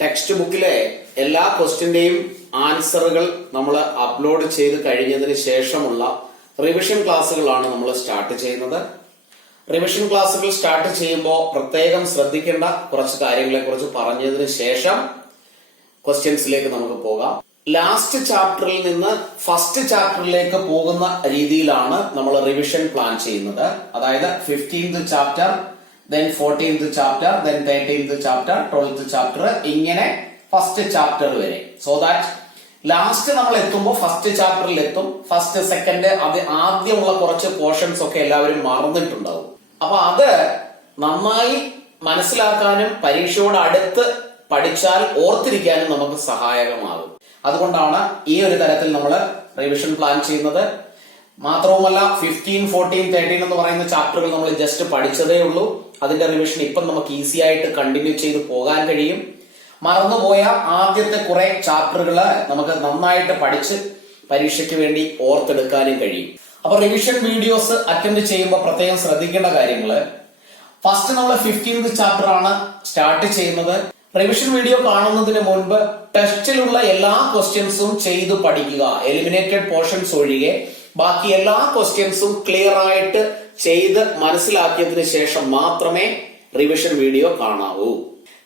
Text ബുക്കിലെ എല്ലാ ക്വസ്റ്റ്യന്റെയും ആൻസറുകൾ നമ്മൾ അപ്ലോഡ് ചെയ്ത് കഴിഞ്ഞതിന് ശേഷമുള്ള റിവിഷൻ ക്ലാസ്സുകളാണ് നമ്മൾ സ്റ്റാർട്ട് ചെയ്യുന്നത്. റിവിഷൻ ക്ലാസ്സുകൾ സ്റ്റാർട്ട് ചെയ്യുമ്പോൾ പ്രത്യേകം ശ്രദ്ധിക്കേണ്ട കുറച്ച് കാര്യങ്ങളെ കുറിച്ച് പറഞ്ഞതിന് ശേഷം ക്വസ്റ്റ്യൻസിലേക്ക് നമുക്ക് പോകാം. ലാസ്റ്റ് ചാപ്റ്ററിൽ നിന്ന് ഫസ്റ്റ് ചാപ്റ്ററിലേക്ക് പോകുന്ന രീതിയിലാണ് നമ്മൾ റിവിഷൻ പ്ലാൻ ചെയ്യുന്നത്. അതായത് 15th chapter, then 14th chapter, then 13th chapter, 12th chapter, ഇങ്ങനെ ഫസ്റ്റ് ചാപ്റ്റർ വരെ. സോ ദാറ്റ് ലാസ്റ്റ് നമ്മൾ എത്തുമ്പോൾ ഫസ്റ്റ് ചാപ്റ്ററിൽ എത്തും. ഫസ്റ്റ് സെക്കൻഡ് അത് ആദ്യമുള്ള കുറച്ച് പോർഷൻസ് ഒക്കെ എല്ലാവരും മറന്നിട്ടുണ്ടാവും. അപ്പൊ അത് നന്നായി മനസ്സിലാക്കാനും പരീക്ഷയോട് അടുത്ത് പഠിച്ചാൽ ഓർത്തിരിക്കാനും നമുക്ക് സഹായകമാകും. അതുകൊണ്ടാണ് ഈ ഒരു തരത്തിൽ നമ്മൾ റിവിഷൻ പ്ലാൻ ചെയ്യുന്നത്. മാത്രവുമല്ല 15, 14, 13 എന്ന് പറയുന്ന ചാപ്റ്ററുകൾ നമ്മൾ ജസ്റ്റ് പഠിച്ചതേ ഉള്ളൂ. അതിന്റെ റിവിഷൻ ഇപ്പം നമുക്ക് ഈസി ആയിട്ട് കണ്ടിന്യൂ ചെയ്ത് പോകാൻ കഴിയും. മറന്നുപോയ ആദ്യത്തെ കുറെ ചാപ്റ്ററുകള് നമുക്ക് നന്നായിട്ട് പഠിച്ച് പരീക്ഷയ്ക്ക് വേണ്ടി ഓർത്തെടുക്കാനും കഴിയും. അപ്പൊ റിവിഷൻ വീഡിയോസ് അറ്റൻഡ് ചെയ്യുമ്പോൾ പ്രത്യേകം ശ്രദ്ധിക്കേണ്ട കാര്യങ്ങള്, ഫസ്റ്റ് നമ്മൾ 15th ചാപ്റ്റർ ആണ് സ്റ്റാർട്ട് ചെയ്യുന്നത്. റിവിഷൻ വീഡിയോ കാണുന്നതിന് മുൻപ് ടെസ്റ്റിലുള്ള എല്ലാ ക്വസ്റ്റ്യൻസും ചെയ്ത് പഠിക്കുക. എലിമിനേറ്റഡ് പോർഷൻസ് ഒഴികെ ബാക്കി എല്ലാ ക്വസ്റ്റ്യൻസും ക്ലിയർ ആയിട്ട് ചെയ്ത് മനസ്സിലാക്കിയതിനു ശേഷം മാത്രമേ റിവിഷൻ വീഡിയോ കാണാവൂ.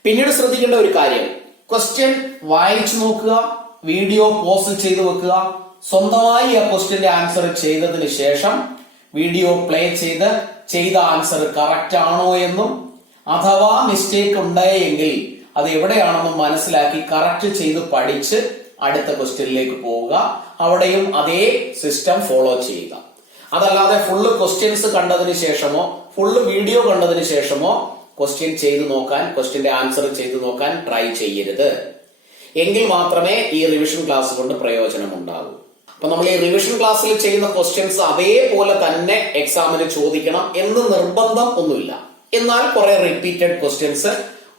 പിന്നീട് ശ്രദ്ധിക്കേണ്ട ഒരു കാര്യം, ക്വസ്റ്റ്യൻ വായിച്ചു നോക്കുക, വീഡിയോ പോസ് ചെയ്ത് വെക്കുക. സ്വന്തമായി ആ ക്വസ്റ്റ്യന്റെ ആൻസർ ചെയ്തതിന് ശേഷം വീഡിയോ പ്ലേ ചെയ്ത ആൻസർ കറക്റ്റ് ആണോ എന്നും അഥവാ മിസ്റ്റേക്ക് ഉണ്ടായെങ്കിൽ അത് എവിടെയാണെന്നും മനസ്സിലാക്കി കറക്റ്റ് ചെയ്ത് പഠിച്ച് അടുത്ത ക്വസ്റ്റ്യനിലേക്ക് പോവുക. അവിടെയും അതേ സിസ്റ്റം ഫോളോ ചെയ്യുക. അതല്ലാതെ ഫുള്ള് ക്വസ്റ്റ്യൻസ് കണ്ടതിന് ശേഷമോ ഫുള്ള് വീഡിയോ കണ്ടതിന് ശേഷമോ ക്വസ്റ്റ്യൻ ചെയ്തു നോക്കാൻ, ക്വസ്റ്റ്യന്റെ ആൻസർ ചെയ്തു നോക്കാൻ ട്രൈ ചെയ്യരുത്. എങ്കിൽ മാത്രമേ ഈ റിവിഷൻ ക്ലാസ് കൊണ്ട് പ്രയോജനം ഉണ്ടാകൂ. അപ്പൊ നമ്മൾ ഈ റിവിഷൻ ക്ലാസ്സിൽ ചെയ്യുന്ന ക്വസ്റ്റ്യൻസ് അതേപോലെ തന്നെ എക്സാമിന് ചോദിക്കണം എന്ന് നിർബന്ധം ഒന്നുമില്ല. എന്നാൽ കുറെ റിപ്പീറ്റഡ് ക്വസ്റ്റ്യൻസ്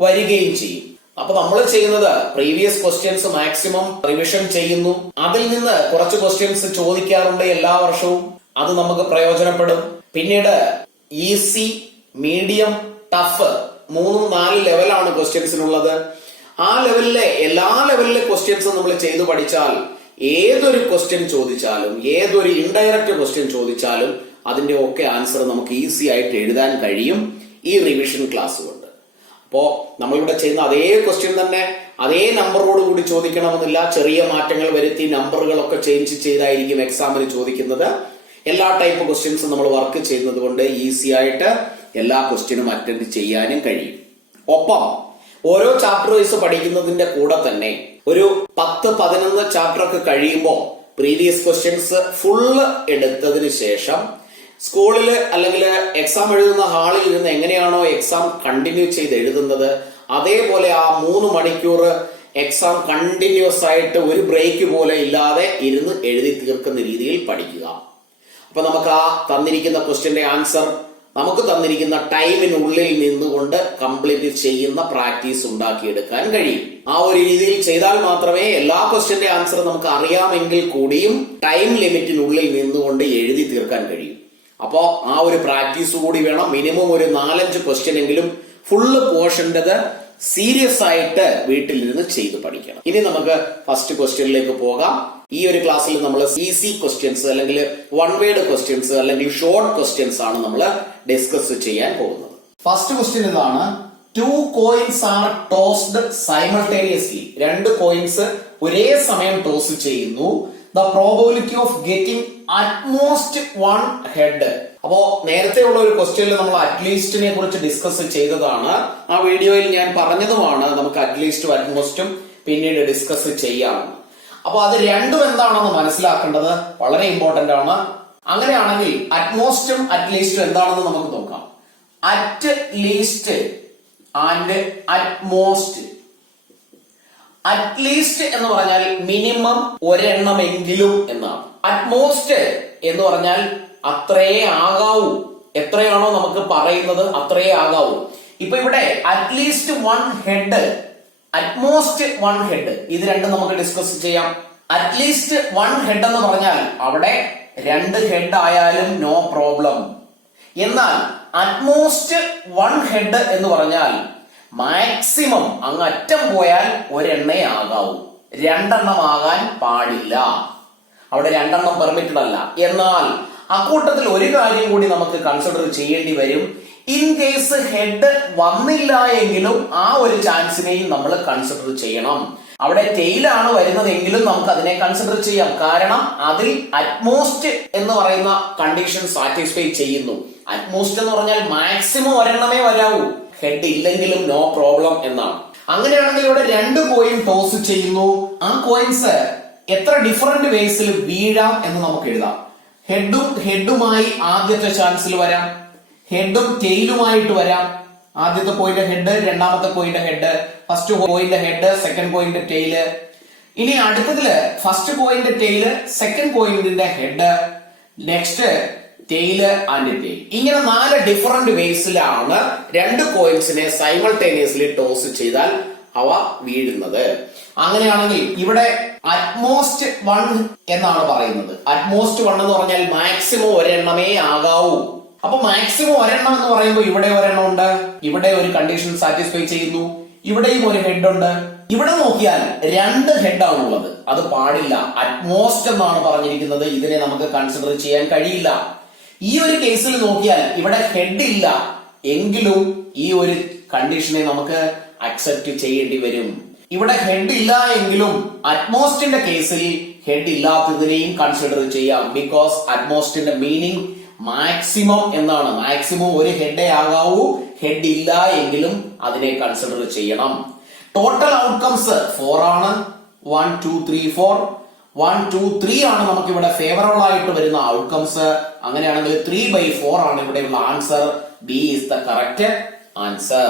വരികയും ചെയ്യും. അപ്പൊ നമ്മൾ ചെയ്യുന്നത് പ്രീവിയസ് ക്വസ്റ്റ്യൻസ് മാക്സിമം റിവിഷൻ ചെയ്യുന്നു. അതിൽ നിന്ന് കുറച്ച് ക്വസ്റ്റ്യൻസ് ചോദിക്കാറുണ്ട് എല്ലാ വർഷവും. അത് നമുക്ക് പ്രയോജനപ്പെടും. പിന്നീട് ഈസി, മീഡിയം, ടഫ് 3-4 ലെവലാണ് ക്വസ്റ്റ്യൻസിനുള്ളത്. ആ ലെവലിലെ എല്ലാ ലെവലിലെ ക്വസ്റ്റ്യൻസ് നമ്മൾ ചെയ്തു പഠിച്ചാൽ ഏതൊരു ക്വസ്റ്റ്യൻ ചോദിച്ചാലും, ഏതൊരു ഇൻഡയറക്റ്റ് ക്വസ്റ്റ്യൻ ചോദിച്ചാലും അതിന്റെ ഒക്കെ ആൻസർ നമുക്ക് ഈസി ആയിട്ട് എഴുതാൻ കഴിയും ഈ റിവിഷൻ ക്ലാസ് കൊണ്ട്. അപ്പോ നമ്മളിവിടെ ചെയ്യുന്ന അതേ ക്വസ്റ്റ്യൻ തന്നെ അതേ നമ്പറോട് കൂടി ചോദിക്കണമെന്നില്ല. ചെറിയ മാറ്റങ്ങൾ വരുത്തി നമ്പറുകളൊക്കെ ചേഞ്ച് ചെയ്തായിരിക്കും എക്സാമിന് ചോദിക്കുന്നത്. എല്ലാ ടൈപ്പ് ക്വസ്റ്റ്യൻസും നമ്മൾ വർക്ക് ചെയ്യുന്നത് കൊണ്ട് ഈസി ആയിട്ട് എല്ലാ ക്വസ്റ്റ്യനും അറ്റൻഡ് ചെയ്യാനും കഴിയും. ഒപ്പം ഓരോ ചാപ്റ്റർ വൈസ് പഠിക്കുന്നതിന്റെ കൂടെ തന്നെ ഒരു 10-11 ചാപ്റ്റർ ഒക്കെ കഴിയുമ്പോൾ പ്രീവിയസ് ക്വസ്റ്റ്യൻസ് ഫുള്ള് എടുത്തതിന് ശേഷം സ്കൂളില് അല്ലെങ്കിൽ എക്സാം എഴുതുന്ന ഹാളിൽ ഇരുന്ന് എങ്ങനെയാണോ എക്സാം കണ്ടിന്യൂ ചെയ്ത് എഴുതുന്നത് അതേപോലെ ആ 3 മണിക്കൂർ എക്സാം കണ്ടിന്യൂസ് ആയിട്ട് ഒരു ബ്രേക്ക് പോലെ ഇല്ലാതെ ഇരുന്ന് എഴുതി തീർക്കുന്ന രീതിയിൽ പഠിക്കുക. അപ്പൊ നമുക്ക് ആ തന്നിരിക്കുന്ന ക്വസ്റ്റ്യന്റെ ആൻസർ നമുക്ക് തന്നിരിക്കുന്ന ടൈമിനുള്ളിൽ നിന്നുകൊണ്ട് കംപ്ലീറ്റ് ചെയ്യുന്ന പ്രാക്ടീസ് ഉണ്ടാക്കിയെടുക്കാൻ കഴിയും. ആ ഒരു രീതിയിൽ ചെയ്താൽ മാത്രമേ എല്ലാ ക്വസ്റ്റ്യന്റെ ആൻസർ നമുക്ക് അറിയാമെങ്കിൽ കൂടിയും ടൈം ലിമിറ്റിനുള്ളിൽ നിന്നുകൊണ്ട് എഴുതി തീർക്കാൻ കഴിയും. അപ്പോ ആ ഒരു പ്രാക്ടീസ് കൂടി വേണം. മിനിമം ഒരു 4-5 ക്വസ്റ്റ്യൻ എങ്കിലും ഫുള്ള് പോർഷൻ്റെത് സീരിയസ് ആയിട്ട് വീട്ടിലിരുന്ന് ചെയ്ത് പഠിക്കണം. ഇനി നമുക്ക് ഫസ്റ്റ് ക്വസ്റ്റ്യനിലേക്ക് പോകാം. ഈ ഒരു ക്ലാസ്സിൽ നമ്മൾ ഈസി ക്വസ്റ്റ്യൻസ് അല്ലെങ്കിൽ വൺ വേർഡ് ക്വസ്റ്റ്യൻസ് അല്ലെങ്കിൽ ഷോർട്ട് ക്വസ്റ്റ്യൻസ് ആണ് നമ്മൾ ഡിസ്കസ് ചെയ്യാൻ പോകുന്നത്. ഫസ്റ്റ് ക്വസ്റ്റ്യൻ ഇതാണ്. 2 coins R tossed simultaneously. 2 coins ഒരേ സമയം ടോസ് ചെയ്യുന്നു. The probability of getting utmost 1 head. അപ്പോ നേരത്തെ ഉള്ള ഒരു ക്വസ്റ്റ്യനിൽ നമ്മൾ അറ്റ്ലീസ്റ്റിനെ കുറിച്ച് ഡിസ്കസ് ചെയ്തതാണ്. ആ വീഡിയോയിൽ ഞാൻ പറഞ്ഞതുമാണ് നമുക്ക് അറ്റ്ലീസ്റ്റും അറ്റ്മോസ്റ്റും പിന്നീട് ഡിസ്കസ് ചെയ്യാമെന്ന്. അപ്പൊ അത് രണ്ടും എന്താണെന്ന് മനസ്സിലാക്കേണ്ടത് വളരെ ഇമ്പോർട്ടന്റ് ആണ്. അങ്ങനെയാണെങ്കിൽ അറ്റ്മോസ്റ്റും അറ്റ്ലീസ്റ്റും എന്താണെന്ന് നമുക്ക് നോക്കാം. At least and utmost. At least എന്ന് പറഞ്ഞാൽ മിനിമം ഒരെണ്ണമെങ്കിലും എന്നാണ്. അറ്റ്മോസ്റ്റ് എന്ന് പറഞ്ഞാൽ അത്രേ ആകാവൂ. എത്രയാണോ നമുക്ക് പറയുന്നത് അത്രേ ആകാവൂ. ഇപ്പൊ ഇവിടെ അറ്റ്ലീസ്റ്റ് 1 ഹെഡ്, അറ്റ്മോസ്റ്റ് 1 ഹെഡ്, ഇത് രണ്ടും നമുക്ക് ഡിസ്കസ് ചെയ്യാം. അറ്റ്ലീസ്റ്റ് 1 ഹെഡ് എന്ന് പറഞ്ഞാൽ അവിടെ 2 ഹെഡ് ആയാലും നോ പ്രോബ്ലം. എന്നാൽ അറ്റ്മോസ്റ്റ് 1 ഹെഡ് എന്ന് പറഞ്ഞാൽ മാക്സിമം അങ്ങ് അറ്റം പോയാൽ ഒരെണ്ണേ ആകാവൂ, രണ്ടെണ്ണം ആകാൻ പാടില്ല. അവിടെ രണ്ടെണ്ണം പെർമിറ്റഡ് അല്ല. എന്നാൽ അക്കൂട്ടത്തിൽ ഒരു കാര്യം കൂടി നമുക്ക് കൺസിഡർ ചെയ്യേണ്ടി വരും. ഇൻ കേസ് ഹെഡ് വന്നില്ല എങ്കിലും ആ ഒരു ചാൻസിനെയും നമ്മൾ കൺസിഡർ ചെയ്യണം. അവിടെ ടെയിലാണ് വരുന്നതെങ്കിലും നമുക്ക് അതിനെ കൺസിഡർ ചെയ്യാം. കാരണം അതിൽ അറ്റ്മോസ്റ്റ് എന്ന് പറയുന്ന കണ്ടീഷൻ സാറ്റിസ്ഫൈ ചെയ്യുന്നു. അറ്റ്മോസ്റ്റ് എന്ന് പറഞ്ഞാൽ മാക്സിമം ഒരെണ്ണമേ വരാവൂ, ഹെഡ് ഇല്ലെങ്കിലും നോ പ്രോബ്ലം എന്നാണ്. അങ്ങനെയാണെങ്കിൽ ഇവിടെ 2 കോയിൻ ടോസ് ചെയ്യുന്നു. ആ കോയിൻസ് എത്ര ഡിഫറെന്റ് വേസിൽ വീഴാം എന്ന് നമുക്ക് എഴുതാം. ഹെഡുമായി ആദ്യത്തെ ചാൻസിൽ വരാം, ഹെഡും ടെയിലുമായിട്ട് വരാം. ആദ്യത്തെ കോയിന്റെ ഹെഡ്, രണ്ടാമത്തെ കോയിന്റെ ഹെഡ്, ഫസ്റ്റ് കോയിന്റെ ഹെഡ്, സെക്കൻഡ് കോയിന്റെ ടെയില്. ഇനി അടുത്തതില് ഫസ്റ്റ് കോയിന്റെ ടെയില്, സെക്കൻഡ് കോയിന്റെ head, next tail and tail. ഇങ്ങനെ 4 ഡിഫറെന്റ് വേസിലാണ് 2 കോയിൻസിനെ സൈമൾട്ടേനിയസ്ലി ടോസ് ചെയ്താൽ അവ വീഴുന്നത്. അങ്ങനെയാണെങ്കിൽ ഇവിടെ അറ്റ്മോസ്റ്റ് 1 എന്നാണ് പറയുന്നത്. അറ്റ്മോസ്റ്റ് 1 എന്ന് പറഞ്ഞാൽ മാക്സിമം ഒരെണ്ണമേ ആകാവൂ. അപ്പൊ മാക്സിമം ഒരെണ്ണം എന്ന് പറയുമ്പോൾ ഇവിടെ ഒരെണ്ണം ഉണ്ട്, ഇവിടെ ഒരു കണ്ടീഷൻ സാറ്റിസ്ഫൈ ചെയ്യുന്നു, ഇവിടെയും ഒരു ഹെഡ് ഉണ്ട്. ഇവിടെ നോക്കിയാൽ 2 ഹെഡ് ആണുള്ളത്, അത് പാടില്ല. അറ്റ്മോസ്റ്റ് എന്നാണ് പറഞ്ഞിരിക്കുന്നത്, ഇതിനെ നമുക്ക് കൺസിഡർ ചെയ്യാൻ കഴിയില്ല. ഈ ഒരു കേസിൽ നോക്കിയാൽ ഇവിടെ ഹെഡ് ഇല്ല എങ്കിലും ഈ ഒരു കണ്ടീഷനെ നമുക്ക് അക്സെപ്റ്റ് ചെയ്യേണ്ടി വരും. ഇവിടെ ഹെഡ് ഇല്ല എങ്കിലും അറ്റ്മോസ്റ്റിന്റെ കേസിൽ ഹെഡ് ഇല്ലാത്തതിനെയും കൺസിഡർ ചെയ്യാം. ബിക്കോസ് അറ്റ്മോസ്റ്റിന്റെ മീനിങ് മാക്സിമം എന്നാണ്. മാക്സിമം ഒരു ഹെഡേ ആകാവൂ, ഹെഡ് ഇല്ല എങ്കിലും അതിനെ കൺസിഡർ ചെയ്യണം. ടോട്ടൽ ഔട്ട്കംസ് 4 ആണ്. 1 2 3 4 1 2 3 ആണ് നമുക്ക് ഇവിടെ ഫേവറബിൾ ആയിട്ട് വരുന്ന ഔട്ട്കംസ്. അങ്ങനെയാണെങ്കിൽ 3/4 ആണ് ഇവിടെയുള്ള answer. B is the correct answer.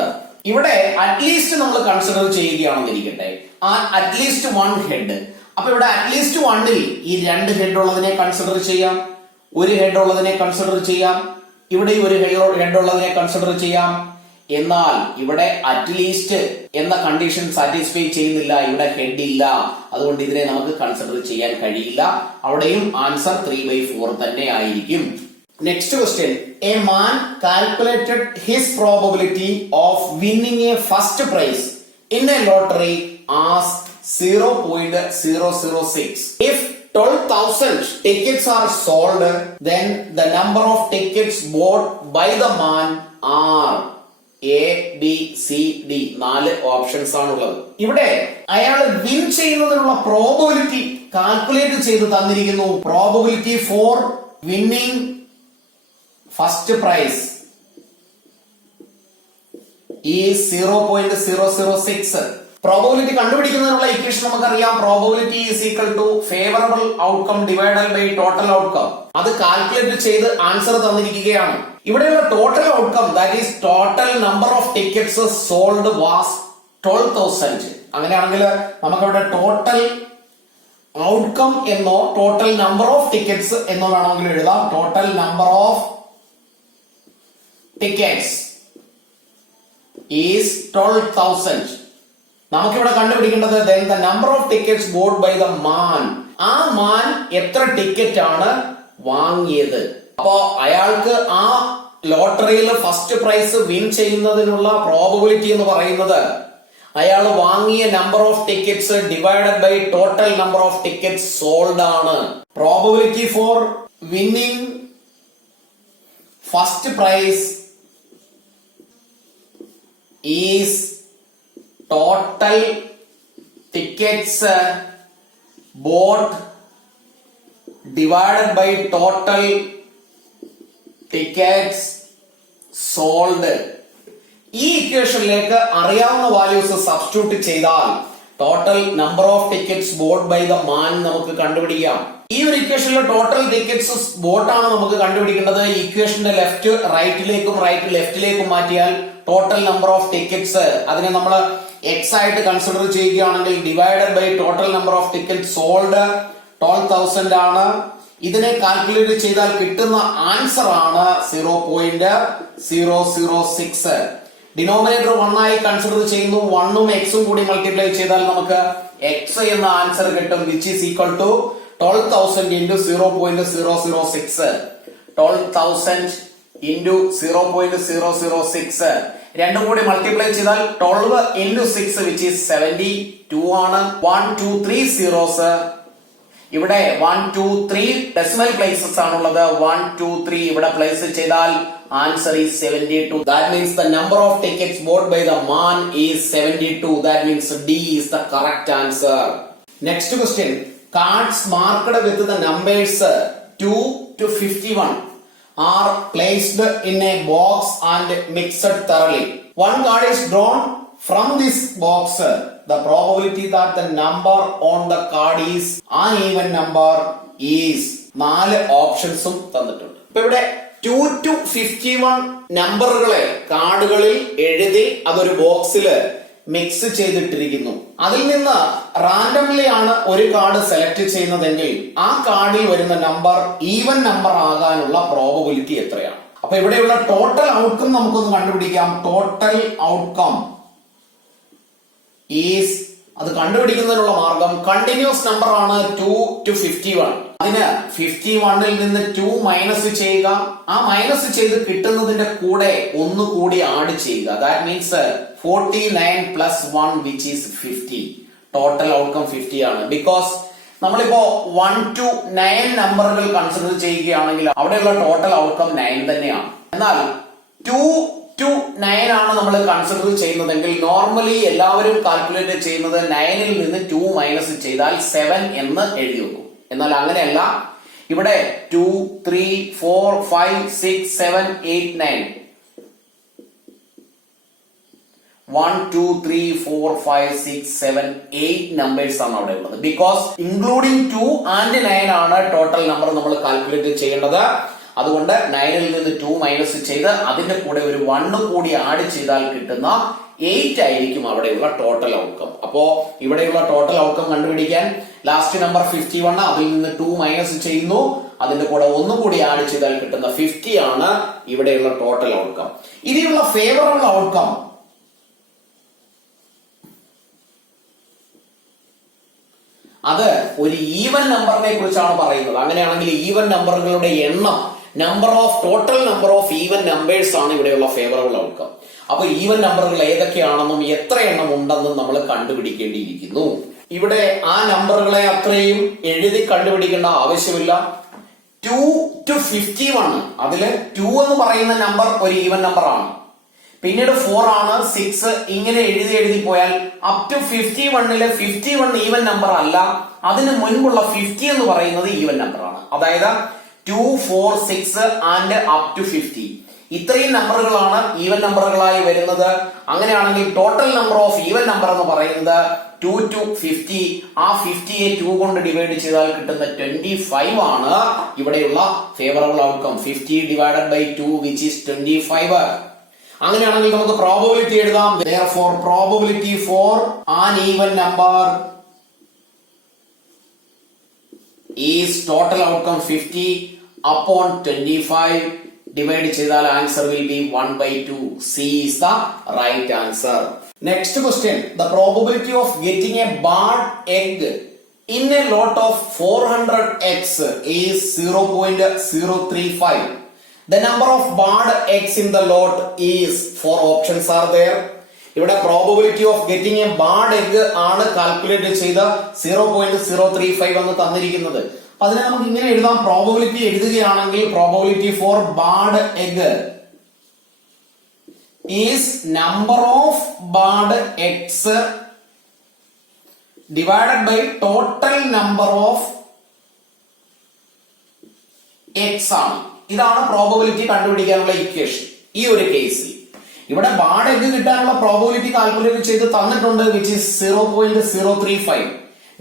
ഇവിടെ അറ്റ്ലീസ്റ്റ് നമ്മൾ കൺസിഡർ ചെയ്യുകയാണെന്നിരിക്കട്ടെ, ആ അറ്റ്ലീസ്റ്റ് 1 ഹെഡ്. അപ്പൊ ഇവിടെ അറ്റ്ലീസ്റ്റ് 1ൽ ഈ 2 ഹെഡ് ഉള്ളതിനെ കൺസിഡർ ചെയ്യാം, ഒരു ഹെഡ് ഉള്ളതിനെ കൺസിഡർ ചെയ്യാം, ഇവിടെ ഒരു ഹെഡ് ഉള്ളതിനെ കൺസിഡർ ചെയ്യാം. എന്നാൽ ഇവിടെ അറ്റ്ലീസ്റ്റ് എന്ന കണ്ടീഷൻ സാറ്റിസ്ഫൈ ചെയ്യുന്നില്ല, ഇവിടെ ഹെഡ് ഇല്ല. അതുകൊണ്ട് ഇതിനെ നമുക്ക് കൺസിഡർ ചെയ്യാൻ കഴിയില്ല. അവിടെയും ആൻസർ 3/4 തന്നെ ആയിരിക്കും. Next question. A man calculated his probability of winning A first prize in A lottery as 0.006. If 12,000 tickets are sold, then the number of tickets bought by the man are A, B, C, D. 4 options ആണുള്ളത്. ഇവിടെ അയാൾ win ചെയ്യുന്നതിനുള്ള probability calculate ചെയ്ത് തന്നിരിക്കുന്നു. Probability for winning first prize is 0.006. Probability കണ്ടുപിടിക്കുന്നതിനുള്ള equation നമുക്കറിയാം. Probability is equal to favourable outcome divided by total outcome. അത് calculate ചെയ്ത് ആൻസർ തന്നിരിക്കുകയാണ്. ഇവിടെയുള്ള total outcome, that is total number of tickets sold was 12,000. അങ്ങനെയാണെങ്കിൽ നമുക്കവിടെ ടോട്ടൽ ഔട്ട്കം എന്നോ total number of tickets എന്നോ വേണമെങ്കിൽ എഴുതാം. Total number of tickets is 12,000. നമുക്കിവിടെ കണ്ടുപിടിക്കേണ്ടത് then the number of tickets bought by the man. ആ മാൻ എത്ര ടിക്കറ്റ് ആണ് വാങ്ങിയത്. അപ്പോ അയാൾക്ക് ആ ലോട്ടറിയിൽ ഫസ്റ്റ് പ്രൈസ് വിൻ ചെയ്യുന്നതിനുള്ള പ്രോബബിലിറ്റി എന്ന് പറയുന്നത് അയാൾ വാങ്ങിയ number of tickets divided by total number of tickets sold ആണ്. Probability for winning first prize is total tickets bought divided by total tickets sold. ഈ ഇക്വേഷനിലേക്ക് അറിയാവുന്ന വാല്യൂസ് സബ്സ്റ്റിറ്റ്യൂട്ട് ചെയ്താൽ total number of tickets bought by the man നമുക്ക് കണ്ടുപിടിക്കാം. ഈ ഒരു ഇക്വേഷനിലെ total tickets boat ആണ് നമുക്ക് കണ്ടുപിടിക്കേണ്ടത്. ഇക്വേഷന്റെ ലെഫ്റ്റ് റൈറ്റിലേക്കും റൈറ്റ് ലെഫ്റ്റിലേക്കും മാറ്റിയാൽ ടോട്ടൽ നമ്പർ ഓഫ് ടിക്കറ്റ്സ്, അതിനെ നമ്മൾ എക്സ് ആയിട്ട് കൺസിഡർ ചെയ്യുകയാണെങ്കിൽ divided by total number of ticket sold 12,000 ആണ്. ഇതിനെ കാൽക്കുലേറ്റ് ചെയ്താൽ കിട്ടുന്ന ആൻസർ ആണ് 0.006. ഡിനോമിനേറ്റർ 1 ആയി കൺസിഡർ ചെയ്യുന്നു. 1ഉം എക്സും കൂടി മൾട്ടിപ്ലൈ ചെയ്താൽ നമുക്ക് എക്സ് എന്ന ആൻസർ കിട്ടും, which is equal to 12,000 into 0.006. 12,000 into 0.006. രണ്ടും കൂടി മൾട്ടിപ്ലൈ ചെയ്താൽ 12 into 6 which is 72 ആണ്. 1 2 3 zeros. ഇവിടെ 1 2 3 ഡെസിമൽ പ്ലേസസ് ആണുള്ളത്. 1 2 3 ഇവിടെ പ്ലേസ് ചെയ്താൽ answer is 72. That means the number of tickets bought by the man is 72. That means D is the correct answer. Next question. Cards marked with the numbers 2 to 51 are placed in a box and mixed thoroughly. One card is drawn from this box. The probability that the number on the card is an even number is 4 ഓപ്ഷൻസും തന്നിട്ടുണ്ട്. ഇപ്പൊ ഇവിടെ 2 to 51 നമ്പറുകളെ കാർഡുകളിൽ എഴുതി അതൊരു ബോക്സില് mix ചെയ്തിട്ടിരിക്കുന്നു. അതിൽ നിന്ന് randomly ആണ് ഒരു card select ചെയ്യുന്നതെങ്കിൽ ആ കാർഡിൽ വരുന്ന നമ്പർ ഈവൻ നമ്പർ ആകാനുള്ള പ്രോബബിലിറ്റി എത്രയാണ്? അപ്പൊ ഇവിടെയുള്ള ടോട്ടൽ ഔട്ട്കം നമുക്കൊന്ന് കണ്ടുപിടിക്കാം. ടോട്ടൽ ഔട്ട്കം ഈസ്, അത് കണ്ടുപിടിക്കുന്നതിനുള്ള മാർഗം കണ്ടിന്യൂസ് നമ്പർ ആണ് 2 to 51. അതിന് 51ൽ നിന്ന് 2 മൈനസ് ചെയ്യുക. ആ മൈനസ് ചെയ്ത് കിട്ടുന്നതിന്റെ കൂടെ ഒന്ന് കൂടി ആഡ് ചെയ്യുക. That means 49 plus 1 which is 50. Total outcome 50 ആണ്. ബിക്കോസ് നമ്മളിപ്പോ 1 to 9 നമ്പറുകൾ കൺസിഡർ ചെയ്യുകയാണെങ്കിൽ അവിടെയുള്ള ടോട്ടൽ ഔട്ട്കം 9 തന്നെയാണ്. എന്നാൽ 2 to 9 ആണ് നമ്മൾ കൺസിഡർ ചെയ്യുന്നതെങ്കിൽ നോർമലി എല്ലാവരും കാൽക്കുലേറ്റ് ചെയ്യുന്നത് 9ൽ നിന്ന് 2 മൈനസ് ചെയ്താൽ 7 എന്ന് എഴുതി വെക്കും. എന്നാൽ അങ്ങനെയല്ല. ഇവിടെ 2 3 4 5 6 7 8 9 1 2 3 4 5 6 7 8 നമ്പേഴ്സ് ആണ് അവിടെ ഉള്ളത്. ബിക്കോസ് ഇൻക്ലൂഡിംഗ് 2 and 9 ആണ് ടോട്ടൽ നമ്പർ നമ്മൾ കാൽക്കുലേറ്റ് ചെയ്യേണ്ടത്. അതുകൊണ്ട് 9ൽ നിന്ന് 2 മൈനസ് ചെയ്ത് അതിന്റെ കൂടെ ഒരു 1 കൂടി ആഡ് ചെയ്താൽ കിട്ടുന്ന 8 ആയിരിക്കും അവിടെയുള്ള ടോട്ടൽ ഔട്ട്കം. അപ്പോ ഇവിടെയുള്ള ടോട്ടൽ ഔട്ട്കം കണ്ടുപിടിക്കാൻ ലാസ്റ്റ് നമ്പർ 51, അതിൽ നിന്ന് 2 മൈനസ് ചെയ്യുന്നു, അതിന്റെ കൂടെ 1 കൂടി ആഡ് ചെയ്താൽ കിട്ടുന്ന 50 ആണ് ഇവിടെയുള്ള ടോട്ടൽ ഔട്ട്കം. ഇതിനുള്ള ഫേവറബിൾ ഔട്ട്കം അത് ഒരു ഈവൻ നമ്പറിനെ കുറിച്ചാണ് പറയുന്നത്. അങ്ങനെയാണെങ്കിൽ ഈവൻ നമ്പറുകളുടെ എണ്ണം, total number of even numbers ആണ് ഇവിടെയുള്ള ഫേവറബിൾ ഔട്ട്കം. അപ്പൊ ഈവൻ നമ്പറുകൾ ഏതൊക്കെയാണെന്നും എത്ര എണ്ണം ഉണ്ടെന്നും നമ്മൾ കണ്ടുപിടിക്കേണ്ടിയിരിക്കുന്നു. ഇവിടെ ആ നമ്പറുകളെ അത്രയും എഴുതി കണ്ടുപിടിക്കേണ്ട ആവശ്യമില്ല. 2 to 51, അതില് 2 എന്ന് പറയുന്ന നമ്പർ ഒരു ഈവൻ നമ്പർ ആണ്. പിന്നീട് 4 ആണ്, 6, ഇങ്ങനെ എഴുതി പോയാൽ അപ് ടു 51ലെ 51 ഈവൻ നമ്പർ അല്ല, അതിന് മുൻപുള്ള 50 എന്ന് പറയുന്നത് ഈവൻ നമ്പർ ആണ്. അതായത് 2 4 6 ആൻഡ് അപ് ടു 50 ഇത്രയും നമ്പറുകളാണ് ഈവൻ നമ്പറുകളായി വരുന്നത്. അങ്ങനെയാണെങ്കിൽ total number of even number എന്ന് പറയുന്നത് 2 to 50. ആ 50യെ 2 കൊണ്ട് ഡിവൈഡ് ചെയ്താൽ കിട്ടുന്ന 25 ആണ് ഇവിടെയുള്ള favourable outcome. 50 divided by 2 which is 25. അങ്ങനെയാണെങ്കിൽ നമുക്ക് പ്രോബബിലിറ്റി എഴുതാം. Therefore probability for an even number is total outcome 50 upon 25. Divide ചെയ്താൽ answer will be 1/2. C is the right answer. Next question. The probability of getting a barred egg in a lot of 400 eggs is 0.035. The number of barred eggs in the lot is 4 options are there. ഇവിടെ probability of getting A Bard egg ആണ് calculate ചെയ്ത 0.035 എന്ന് തന്നിരിക്കുന്നത്. അതിനെ നമുക്ക് ഇങ്ങനെ എഴുതാം. Probability എഴുതുകയാണെങ്കിൽ probability for bad egg is number of bad eggs divided by total number of eggs ആണ്. ഇതാണ് പ്രോബബിലിറ്റി കണ്ടുപിടിക്കാനുള്ള ഇക്വേഷൻ. ഈ ഒരു കേസിൽ ഇവിടെ ബാർഡ് എഗ് കിട്ടാനുള്ള പ്രോബബിലിറ്റി കാൽക്കുലേറ്റ് ചെയ്ത് തന്നിട്ടുണ്ട്, which is 0.035.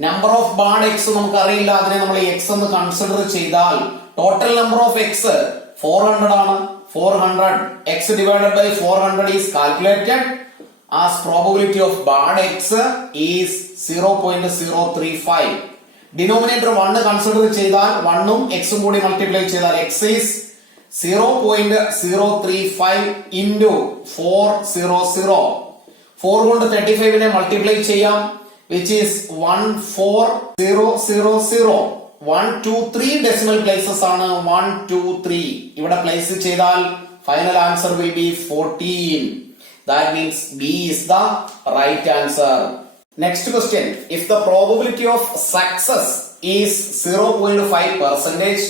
Number of bad eggs നമുക്ക് അറിയില്ല, അതിനെ നമ്മൾ എക്സ് എന്ന് കൺസിഡർ ചെയ്താൽ ടോട്ടൽ നമ്പർ ഓഫ് എക്സ് 400 ആണ്. 400 X divided by 400 is calculated as probability of bad eggs is 0.035. Denominator 1 consider ചെയ്താൽ 1ഉം എക്സും കൂടി മൾട്ടിപ്ലൈ ചെയ്താൽ എക്സ് ഈസ് 0.035 into 400. 4 കൊണ്ട് 35നെ മൾട്ടിപ്ലൈ ചെയ്യാം, which is 14000. 1 2 3 ഡെസിമൽ പ്ലേസസ് ആണ്. 1 2 3 ഇവിടെ പ്ലേസ് ചെയ്താൽ final answer will be 14. That means B is the right answer. Next question. If the probability of success is 0.5%,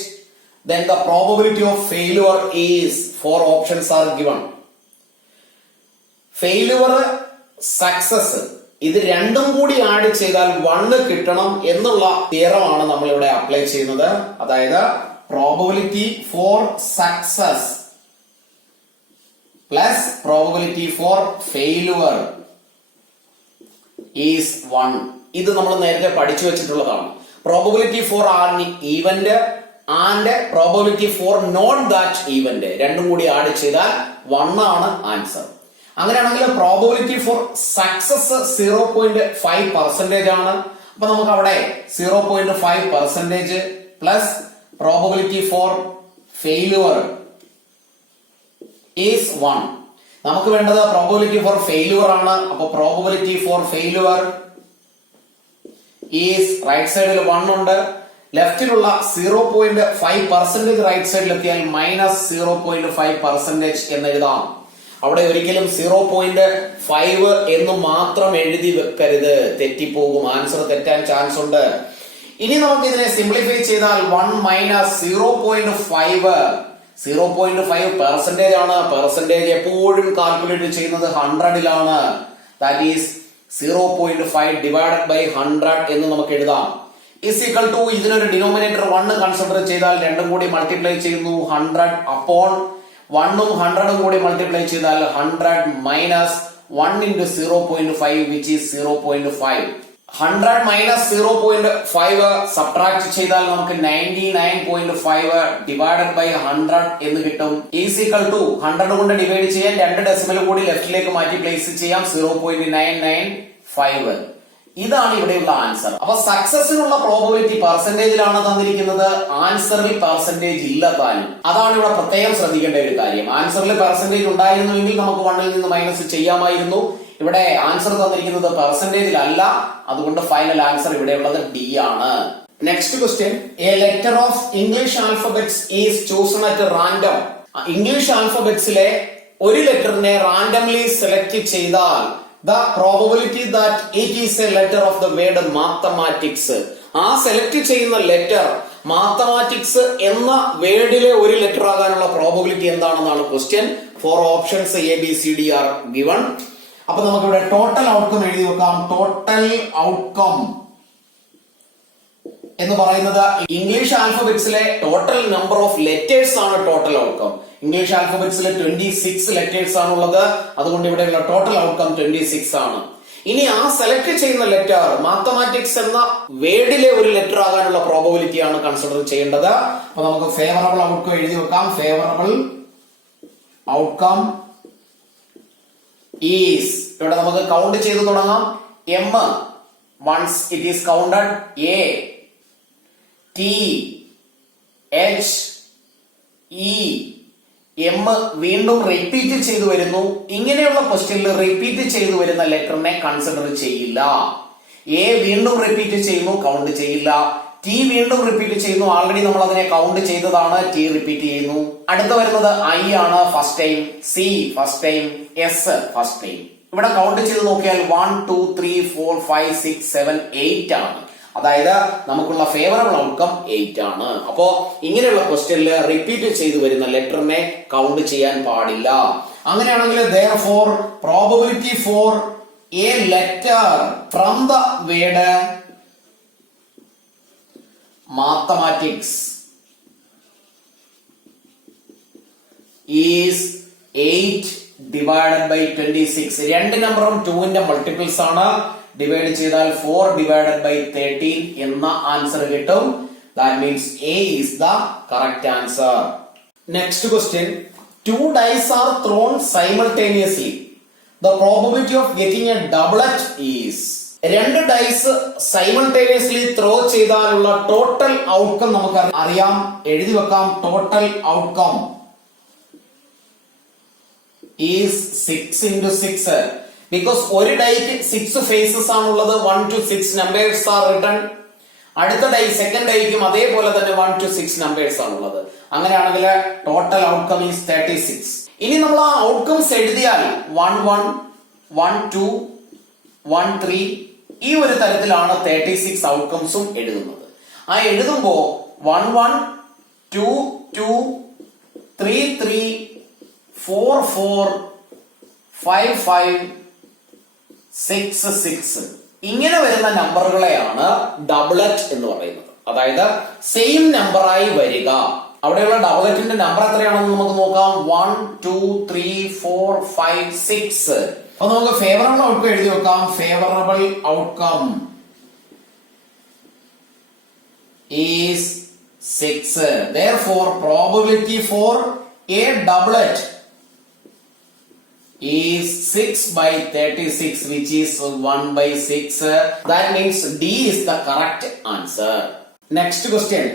then the probability of failure is, 4 options are given. Failure, success, ഇത് രണ്ടും കൂടി add ചെയ്താൽ 1 കിട്ടണം എന്നുള്ള തിയറമാണ് നമ്മൾ ഇവിടെ apply ചെയ്യുന്നത്. അതായത് probability for success plus probability for failure is 1. ഇത് നമ്മൾ നേരത്തെ പഠിച്ചു വെച്ചിട്ടുള്ളതാണ്. Probability for an event and probability for not that event രണ്ടും കൂടി ആഡ് ചെയ്താൽ 1 ആണ് ആൻസർ. അങ്ങനെയാണെങ്കിൽ പ്രോബബിലിറ്റി ഫോർ സക്സസ് 0.5% ആണ്. അപ്പൊ നമുക്ക് അവിടെ 0.5% plus probability for failure is 1. നമുക്ക് വേണ്ടത് പ്രോബബിലിറ്റി ഫോർ ഫെയിലുവർ ആണ്. അപ്പൊ probability for failure is right സൈഡിൽ 1 ഉണ്ട്. ലെഫ്റ്റിലുള്ള 0.5% റൈറ്റ് സൈഡിൽ എത്തിയാൽ -0.5% എന്ന് എഴുതാം. അവിടെ ഒരിക്കലും 0.5 എന്ന് മാത്രം എഴുതി വെക്കരുത്, തെറ്റിപ്പോകും, ആൻസർ തെറ്റാൻ ചാൻസ് ഉണ്ട്. ഇനി നമുക്ക് ഇതിനെ സിംപ്ലിഫൈ ചെയ്താൽ 1 മൈനസ് 0.5 0.5% ആണ്. പെർസെന്റേജ് എപ്പോഴും കാൽക്കുലേറ്റ് ചെയ്യുന്നത് 100ലാണ്. ദാറ്റ് ഈസ് 0.5 ഡിവൈഡഡ് ബൈ 100 എന്ന് നമുക്ക് എഴുതാം. ഈസ് ഈക്വൽ ടു ഇതിനൊരു ഡിനോമിനേറ്റർ 1 കൺസിഡർ ചെയ്താൽ രണ്ടും കൂടി മൾട്ടിപ്ലൈ ചെയ്യുന്നു 100 അപ്പോൺ 1ഉം 100ഉം കൂടി മൾട്ടിപ്ലൈ ചെയ്താൽ 100 minus 1 into 0.5 which is 0.5. 100 minus 0.5 subtract ചെയ്താൽ നമുക്ക് 99.5 ഡിവൈഡഡ് ബൈ 100 എന്ന് കിട്ടും. ഈസ് ഈക്വൽ ടു 100 കൊണ്ട് ഡിവൈഡ് ചെയ്യാൻ 2 ഡെസിമൽ കൂടി ലെഫ്റ്റിലേക്ക് മാറ്റി പ്ലേസ് ചെയ്യാം 0.995. ഇതാണ് ഇവിടെയുള്ള ആൻസർ. അപ്പൊ സക്സസിനുള്ള പ്രോബബിലിറ്റി പെർസെന്റേജിലാണ് തന്നിരിക്കുന്നത്, ആൻസറിൽ പെർസെന്റേജ് ഇല്ല താനും. അതാണ് ഇവിടെ പ്രത്യേകം ശ്രദ്ധിക്കേണ്ട ഒരു കാര്യം. ആൻസറിൽ പെർസെന്റേജ് ഉണ്ടായിരുന്നുവെങ്കിൽ നമുക്ക് 1ൽ നിന്ന് മൈനസ് ചെയ്യാമായിരുന്നു. ഇവിടെ ആൻസർ തന്നിരിക്കുന്നത് പെർസെന്റേജിലല്ല, അതുകൊണ്ട് ഫൈനൽ ആൻസർ ഇവിടെയുള്ളത് ഡി ആണ്. Next question. A letter of English alphabets is chosen at random. English ആൽഫബറ്റ്സിലെ ഒരു ലെറ്ററിനെ റാൻഡംലി സെലക്ട് ചെയ്താൽ the probability that it is a letter of the word mathematics, ആ സെലക്ട് ചെയ്യുന്ന ലെറ്റർ മാത്തമാറ്റിക്സ് എന്ന വേർഡിലെ ഒരു ലെറ്റർ ആകാനുള്ള പ്രോബബിലിറ്റി എന്താണെന്നാണ് question. 4 options ABCD are given. അപ്പൊ നമുക്ക് ഇവിടെ ടോട്ടൽ ഔട്ട്കം എഴുതി വെക്കാം. ടോട്ടൽ ഔട്ട്കം എന്ന് പറയുന്നത് ഇംഗ്ലീഷ് ആൽഫബറ്റ്സിലെ ടോട്ടൽ നമ്പർ ഓഫ് ലെറ്റേഴ്സ് ആണ് ടോട്ടൽ ഔട്ട്കം. ഇംഗ്ലീഷ് ആൽഫബറ്റ്സിൽ 26 ലെറ്റേഴ്സ് ആണുള്ളത്, അതുകൊണ്ട് ഇവിടെയുള്ള ടോട്ടൽ ഔട്ട്കം 26 ആണ്. ഇനി ആ സെലക്ട് ചെയ്യുന്ന ലെറ്റർ മാത്തമാറ്റിക്സ് എന്ന വേർഡിലെ ഒരു ലെറ്റർ ആകാനുള്ള പ്രോബബിലിറ്റി ആണ് കൺസിഡർ ചെയ്യേണ്ടത്. അപ്പൊ നമുക്ക് ഫേവറബിൾ ഔട്ട്കം എഴുതി വെക്കാം. ഫേവറബിൾ ഔട്ട്കം ഈസ്, ഇവിടെ നമുക്ക് കൗണ്ട് ചെയ്ത് തുടങ്ങാം. M once it is counted, A, T, H, E, M വീണ്ടും റിപ്പീറ്റ് ചെയ്തു വരുന്നു. ഇങ്ങനെയുള്ള ക്വസ്റ്റ്യനിൽ റിപ്പീറ്റ് ചെയ്തു വരുന്ന ലെറ്ററിനെ കൺസിഡർ ചെയ്യില്ല. എ വീണ്ടും റിപ്പീറ്റ് ചെയ്യുന്നു, കൗണ്ട് ചെയ്യില്ല. ടി വീണ്ടും റിപ്പീറ്റ് ചെയ്യുന്നു, ആൾറെഡി നമ്മൾ അതിനെ കൗണ്ട് ചെയ്തതാണ്. ടി റിപ്പീറ്റ് ചെയ്യുന്നു. അടുത്ത വരുന്നത് ഐ ആണ്, first time. C first time. S first time. ഇവിടെ കൗണ്ട് ചെയ്ത് നോക്കിയാൽ 1 2 3 4 5 6 7 8 ആണ്. അതായത് നമുക്കുള്ള ഫേവറബിൾ ഔട്ട്കം 8 ആണ്. അപ്പോ ഇങ്ങനെയുള്ള ക്വസ്റ്റ്യനിൽ റിപ്പീറ്റ് ചെയ്തു വരുന്ന ലെറ്ററിനെ കൗണ്ട് ചെയ്യാൻ പാടില്ല. അങ്ങനെയാണെങ്കിൽ therefore probability for a letter from the word mathematics is 8 divided by 26. രണ്ട് നമ്പറും 2ന്റെ മൾട്ടിപ്പിൾസ് ആണ്. ഡിവൈഡ് ചെയ്താൽ 4 divided by 13 എന്ന ആൻസർ കിട്ടും. That means A is the correct answer. Next question. 2 dice are thrown simultaneously. The probability of getting a doublet is. 2 dice simultaneously throw ചെയ്താലുള്ള total outcome നമുക്ക് അറിയാം. എഴുതി വെക്കാം. Total outcome is 6 into 6. Because ഒരു ഡൈക്ക് 6 faces ആണുള്ളത്. 1 to 6 numbers are written. അടുത്ത die second ഡൈക്കും അതേപോലെ തന്നെ 1 to 6 നമ്പേഴ്സ് ആണുള്ളത്. അങ്ങനെയാണെങ്കിൽ ടോട്ടൽ ഔട്ട്കം ഈസ് 36. ഇനി നമ്മൾ ആ ഔട്ട്കംസ് എഴുതിയാൽ 1-1, 1-2, 1-3 ഈ ഒരു തരത്തിലാണ് 36 ഔട്ട്കംസും എഴുതുന്നത്. ആ എഴുതുമ്പോ 1-1, 2-2, 3-3, 4-4, 5-5, 6-6 ഇങ്ങനെ വരുന്ന നമ്പറുകളെയാണ് ഡബിളറ്റ് എന്ന് പറയുന്നത്. അതായത് സെയിം നമ്പറായി വരിക. അവിടെയുള്ള ഡബിളറ്റിന്റെ നമ്പർ എത്രയാണെന്ന് നമുക്ക് നോക്കാം. 1, 2, 3, 4, 5, 6. അപ്പൊ നമുക്ക് ഫേവറബിൾ ഔട്ട്കം എഴുതി വെക്കാം. Favourable outcome is 6. Therefore, probability for a doublet is 6/36, which is 1/6. That means D is the correct answer. Next question.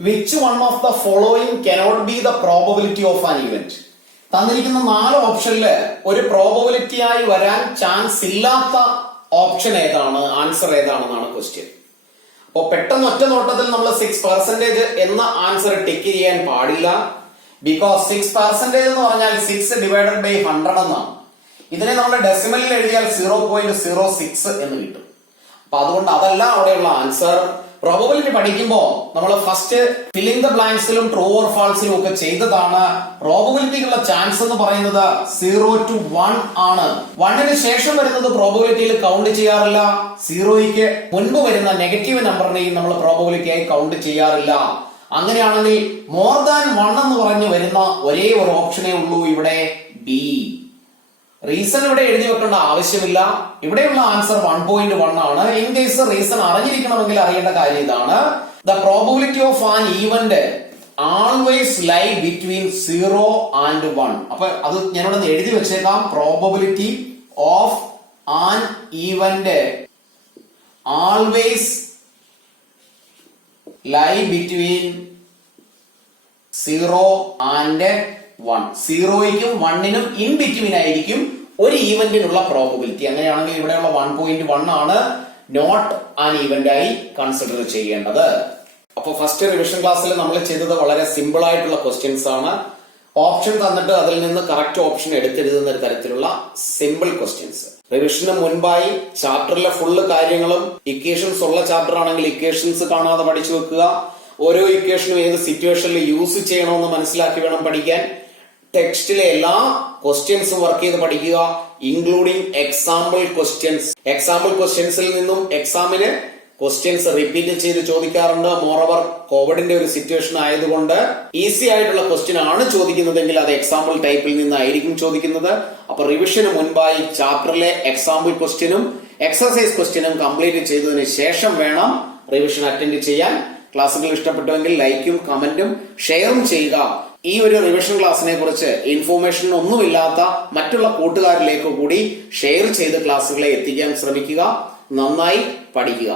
Which one of the following cannot be the probability of an event? തന്നിരിക്കുന്ന 4 ഓപ്ഷനില് ഒരു probability ആയി വരാൻ chance ഇല്ലാത്ത option ഏതാണ്, answer ഏതാണെന്നാണ് question. അപ്പൊ പെട്ടെന്ന് ഒറ്റ നോട്ടത്തിൽ നമ്മൾ 6% എന്ന ആൻസർ ടിക്ക് ചെയ്യാൻ പാടില്ല. ബിക്കോസ് 6% എന്ന് പറഞ്ഞാൽ 6/100 എന്നാണ്. ഇതിനെ നമ്മുടെ ഡെസിമലിൽ എഴുതിയാൽ 0.06 എന്ന് കിട്ടും. അപ്പൊ അതുകൊണ്ട് അതല്ല അവിടെയുള്ള ആൻസർ. പ്രോബബിലിറ്റി പഠിക്കുമ്പോ നമ്മൾ ഫസ്റ്റ് ഫില്ലിംഗ് ദ ബ്ലാങ്ക്സിലും ട്രൂ ഓർ ഫാൾസിലും ഒക്കെ ചെയ്തതാണ്. പ്രോബബിലിറ്റിക്കുള്ള ചാൻസ് എന്ന് പറയുന്നത് 0 to 1 ആണ്. 1ന് ശേഷം വരുന്നത് പ്രോബബിലിറ്റിയിൽ കൗണ്ട് ചെയ്യാറില്ല. 0ക്ക് മുൻപ് വരുന്ന നെഗറ്റീവ് നമ്പറിനെയും നമ്മൾ പ്രോബബിലിറ്റിയായി കൗണ്ട് ചെയ്യാറില്ല. അങ്ങനെയാണെങ്കിൽ മോർ ദാൻ 1 എന്ന് പറഞ്ഞു വരുന്ന ഒരേ ഒരു ഓപ്ഷനേ ഉള്ളൂ ഇവിടെ, ബി. റീസൺ ഇവിടെ എഴുതി വെക്കേണ്ട ആവശ്യമില്ല. ഇവിടെയുള്ള ആൻസർ 1.1 ആണ്. ഇൻ കേസ് റീസൺ അറിഞ്ഞിരിക്കണമെങ്കിൽ അറിയേണ്ട കാര്യം ഇതാണ്. The probability of an event always lie between 0 and 1. അപ്പൊ അത് ഞാനിവിടെ എഴുതി വെച്ചേക്കാം. Probability of an event always lie between 0 and 1. 0യ്ക്കും 1നും ഇൻ ബിറ്റ്വീൻ ആയിരിക്കും ഒരു ഈവന്റിനുള്ള പ്രോബബിലിറ്റി. അങ്ങനെയാണെങ്കിൽ ഇവിടെയുള്ള 1.1 ആണ് നോട്ട് ആൻ ഈവന്റ് ആയി കൺസിഡർ ചെയ്യേണ്ടത്. അപ്പൊ ഫസ്റ്റ് റിവിഷൻ ക്ലാസ്സിൽ നമ്മൾ ചെയ്തത് വളരെ സിമ്പിൾ ആയിട്ടുള്ള ക്വസ്റ്റ്യൻസ് ആണ്. ഓപ്ഷൻ തന്നിട്ട് അതിൽ നിന്ന് കറക്റ്റ് ഓപ്ഷൻ എടുത്തെഴുതുന്ന തരത്തിലുള്ള സിമ്പിൾ ക്വസ്റ്റ്യൻസ്. റിവിഷന് മുൻപായി ചാപ്റ്ററിലെ ഫുള്ള് കാര്യങ്ങളും, ഇക്വേഷൻസ് ഉള്ള ചാപ്റ്റർ ആണെങ്കിൽ ഇക്വേഷൻസ് കാണാതെ പഠിച്ചു വെക്കുക. ഓരോ ഇക്വേഷനും ഏത് സിറ്റുവേഷനിൽ യൂസ് ചെയ്യണമെന്ന് മനസ്സിലാക്കി വേണം പഠിക്കാൻ. ടെക്സ്റ്റിലെ എല്ലാ ക്വസ്റ്റ്യൻസും വർക്ക് ചെയ്ത് പഠിക്കുക, ഇൻക്ലൂഡിംഗ് എക്സാമ്പിൾ ക്വസ്റ്റ്യൻസ്. എക്സാമ്പിൾ ക്വസ്റ്റ്യൻസിൽ നിന്നും എക്സാമിന് ക്വസ്റ്റ്യൻസ് റിപ്പീറ്റ് ചെയ്ത് ചോദിക്കാറുണ്ട്. മോറോവർ കോവിഡിന്റെ ഒരു സിറ്റുവേഷൻ ആയതുകൊണ്ട് ഈസി ആയിട്ടുള്ള ക്വസ്റ്റ്യൻ ആണ് ചോദിക്കുന്നതെങ്കിൽ അത് എക്സാമ്പിൾ ടൈപ്പിൽ നിന്നായിരിക്കും ചോദിക്കുന്നത്. അപ്പൊ റിവിഷന് മുൻപായി ചാപ്റ്ററിലെ എക്സാമ്പിൾ ക്വസ്റ്റ്യനും എക്സർസൈസ് ക്വസ്റ്റ്യനും കംപ്ലീറ്റ് ചെയ്തതിന് ശേഷം വേണം റിവിഷൻ അറ്റൻഡ് ചെയ്യാൻ. ക്ലാസ്സുകൾ ഇഷ്ടപ്പെട്ടുവെങ്കിൽ ലൈക്കും കമന്റും ഷെയറും ചെയ്യുക. ഈ ഒരു റിവിഷൻ ക്ലാസ്സിനെ കുറിച്ച് ഇൻഫോർമേഷൻ ഒന്നുമില്ലാത്ത മറ്റുള്ള കൂട്ടുകാരിലേക്ക് കൂടി ഷെയർ ചെയ്ത് ക്ലാസ്സുകളെ എത്തിക്കാൻ ശ്രമിക്കുക. നന്നായി പഠിക്കുക.